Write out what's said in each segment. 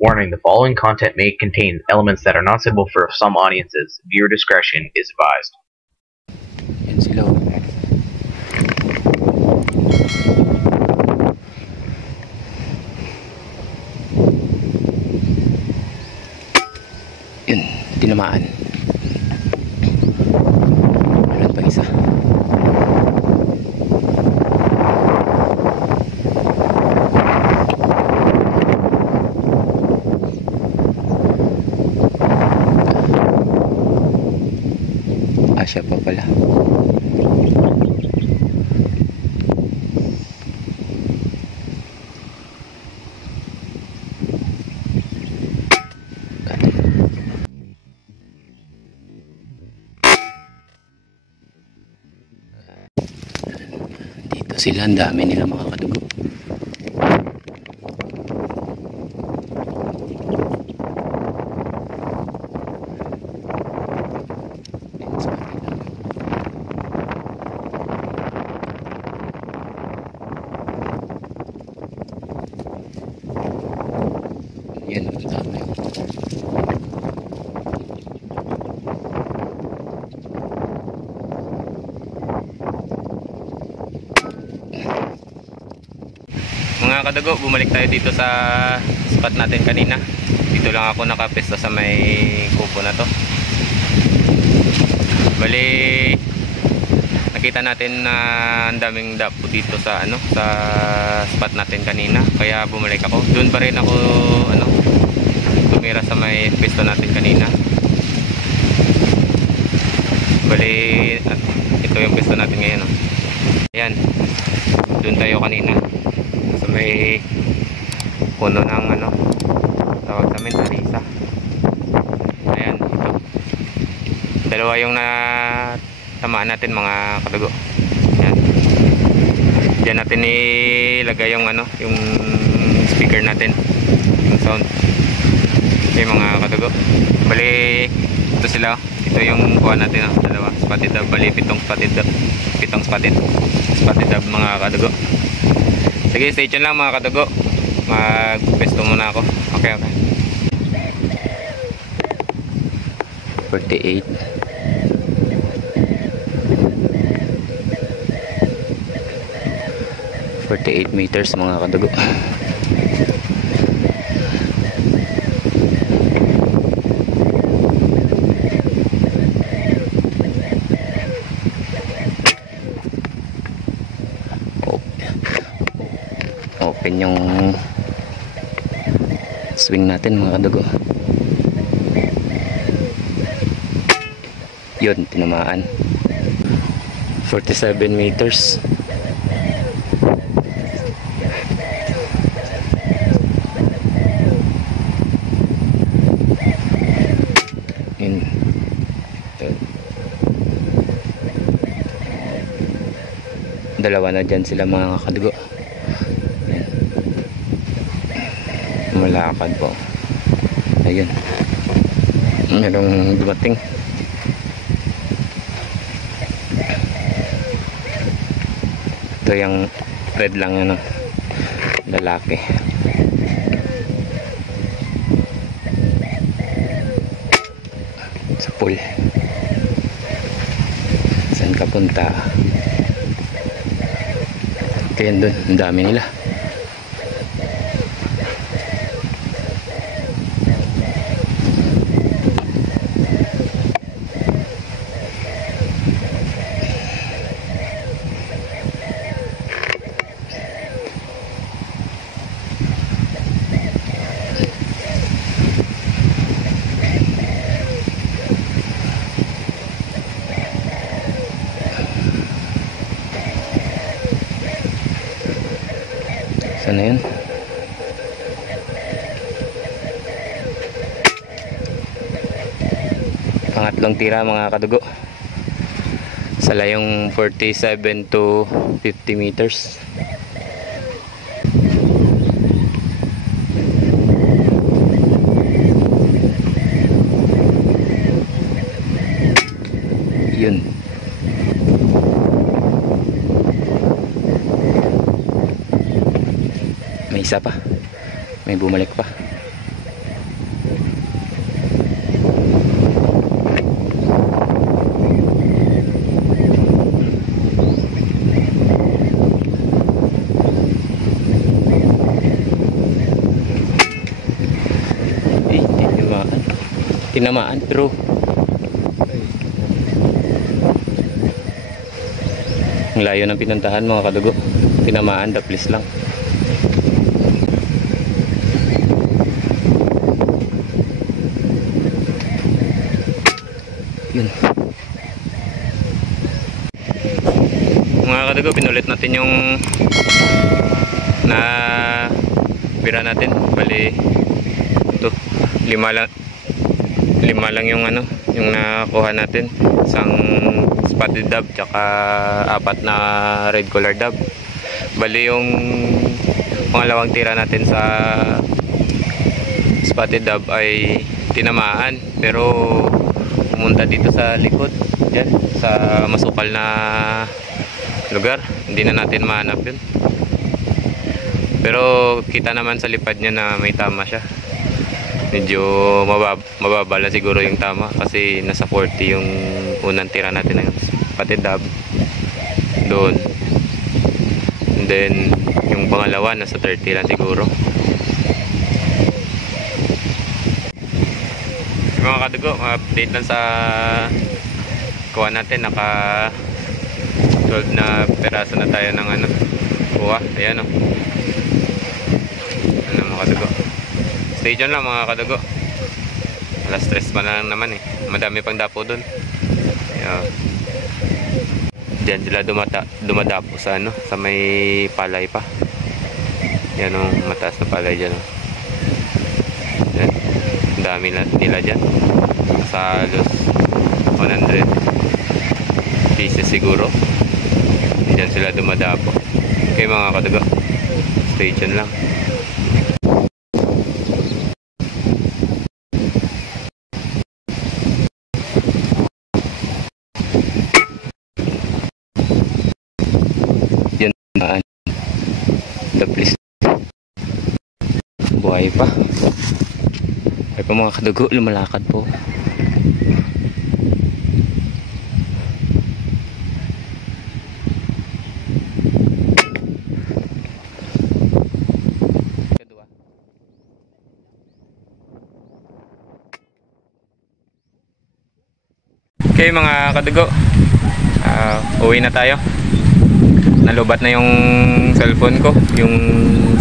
Warning: the following content may contain elements that are not suitable for some audiences. Viewer discretion is advised. Yan sila. Yun, tinamaan. Meron pa isa. Siya pa pala. Dito sila, ang dami nila mga kadugo. Yan, ang dami. Mga kadugo, bumalik tayo dito sa spot natin kanina. Dito lang ako nakapesta sa may kubo na to. Bali, nakita natin na ang daming dapo dito sa sa spot natin kanina. Kaya bumalik ako. Doon pa rin ako tumira sa may pwesto natin kanina. Bali, ito yung pwesto natin ngayon. Ayan, doon tayo kanina sa may puno ng tawag namin harisa. Ayan, ito dalawa yung natamaan natin mga kadugo. Ayan, diyan natin ilagay yung yung speaker natin, yung sound. Okay mga kadugo, bali ito sila. Ito yung kuha natin dalawa spotted dove. Bali pitong spotted dove mga kadugo. Sige, stay tuned lang mga kadugo. Magpesto muna ako. Okay. 48 meters mga kadugo. Open yung swing natin mga kadugo. Yun, tinamaan. 47 meters. Yun. Dalawa na dyan sila mga kadugo. Malakad po. Ayun, merong dumating. Ito yung red lang lalaki. Sa pool. Saan ka punta? Kaya doon, ang dami nila. Sana yun? Pangatlong tira mga kadugo. Sa layong 47 to 50 meters. Yun. May isa pa, may bumalik pa. tinamaan, pero ang layo ng pinuntahan mga kadugo. Tinamaan, daplis lang. Yun. Mga kadugo, pinulit natin yung na bira natin. Bali ito, lima lang yung ano, yung nakuha natin. Isang spotted dove tsaka 4 na red collar dove. Bali yung pangalawang tira natin sa spotted dove ay tinamaan, pero pumunta dito sa likod, dyan, sa masukal na lugar. Hindi na natin mahanap yun, pero kita naman sa lipad niya na may tama siya. Medyo mababa lang siguro yung tama kasi nasa 40 yung unang tira natin ng spotted dove doon, and then yung pangalawa nasa 30 lang siguro. Mga kadugo, update lang sa kuha natin. Naka 12 na peraso na tayo ng ano, kuha. Ayan o. Ano mga kadugo, stay dyan lang mga kadugo. Alas 3 pa lang naman eh. Madami pang dapo dun. Ayan. Diyan sila dumadapo sa ano, sa may palay pa. Yan o, mataas na palay dyan o. Yan. Dami nila dyan. Sa halos 100 pieces siguro. Diyan sila dumadapo. Okay mga kadugo, stay tuned lang. Yan na the place. Buhay pa. Ay pa mga kadugo, lumalakad po. Okay mga kadugo, uwi na tayo. Nalubat na yung cellphone ko, yung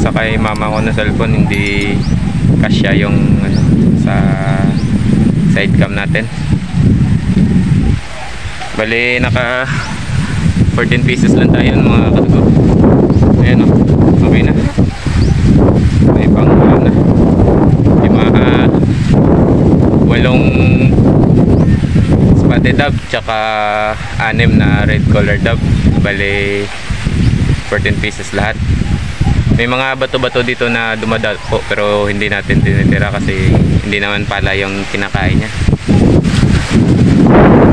sa kay mama ko na cellphone, hindi kasya yung ano, sa side cam natin. Bali naka 14 pieces lang tayo mga kadugo. Ayan o, okay na. May pang na may mga 8 spotted dove tsaka 6 na red collar dove. Bali 14 pieces lahat. May mga bato-bato dito na dumadapo pero hindi natin tinitira kasi hindi naman pala yung kinakain niya.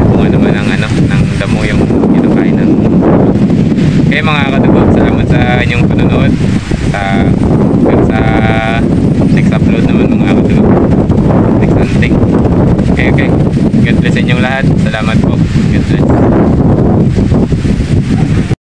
Kung ano man ang ano, ng damo yung kinakain ng. Okay mga kadugo, salamat sa inyong panonood. Sa next upload naman mga kadugo, next hunting. Okay, God bless sa inyong lahat. Salamat po. God bless.